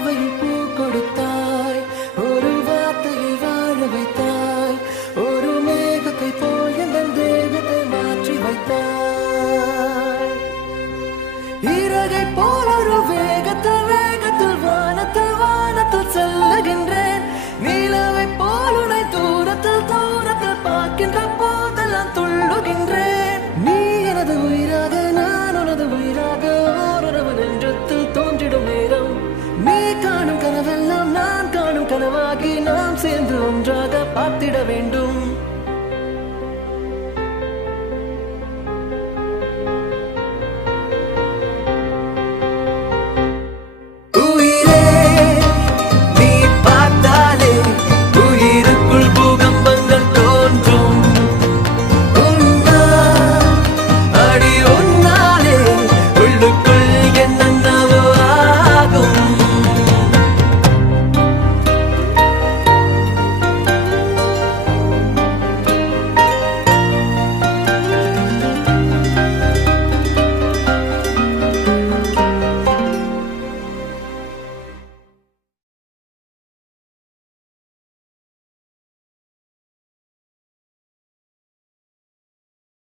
பார்வையில் பூ கொடுத்தாய், ஒரு வார்த்தையை வாழ வைத்தாய், ஒரு மேகத்தை போல் என் தேகத்தை மாற்றி வைத்தாய். இறகை போல் ஒரு வேகத்தில் வேகத்தில் வானத்தில் வானத்தில் செல்லுகின்றேன். நீலவை போல் உன்னை தூரத்தில் தூரத்தில் பார்க்கின்ற போதெல்லாம் துள்ளுகின்றேன். நீ எனது உயிராக நான் உனது உயிராக ஓரளவு நெஞ்சத்தில் தோன்றிடும் நேரம். நீ காணும் கனவெல்லாம் நான் காணும் கனவாகி நாம் சேர்ந்து ஒன்றாக பார்த்திட வேண்டும்.